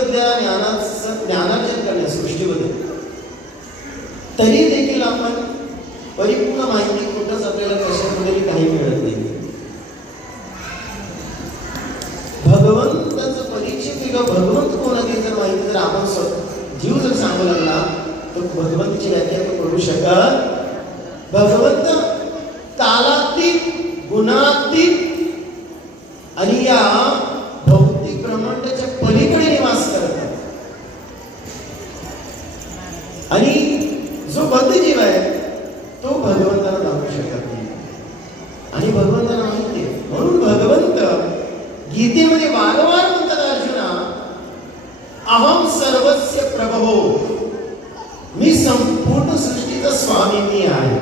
ज्ञानार्जन करण्या सृष्टीमध्ये, तरी देखील आपण परिपूर्ण माहिती कुठंच आपल्याला कशामध्ये काही मिळत नाही. भगवंताचं परीक्षित किंवा भगवंत कोणाची जर माहिती जर आपण जीव जर सांगू लागला तर भगवंताची व्याख्या तो करू शकत. भगवंत कालातीत, गुणातीत आणि या भौतिक ब्रह्मांडाच्या पलीकडे निवास करतात. आणि जो बद्धजीव आहे तो भगवंताला दाखवू शकत नाही आणि भगवंताला माहिती आहे. म्हणून भगवंत गीतेमध्ये वारंवार म्हणतात अर्जुना, अहम सर्वस्य प्रभो, मी संपूर्ण सृष्टीचा स्वामी मी आहे.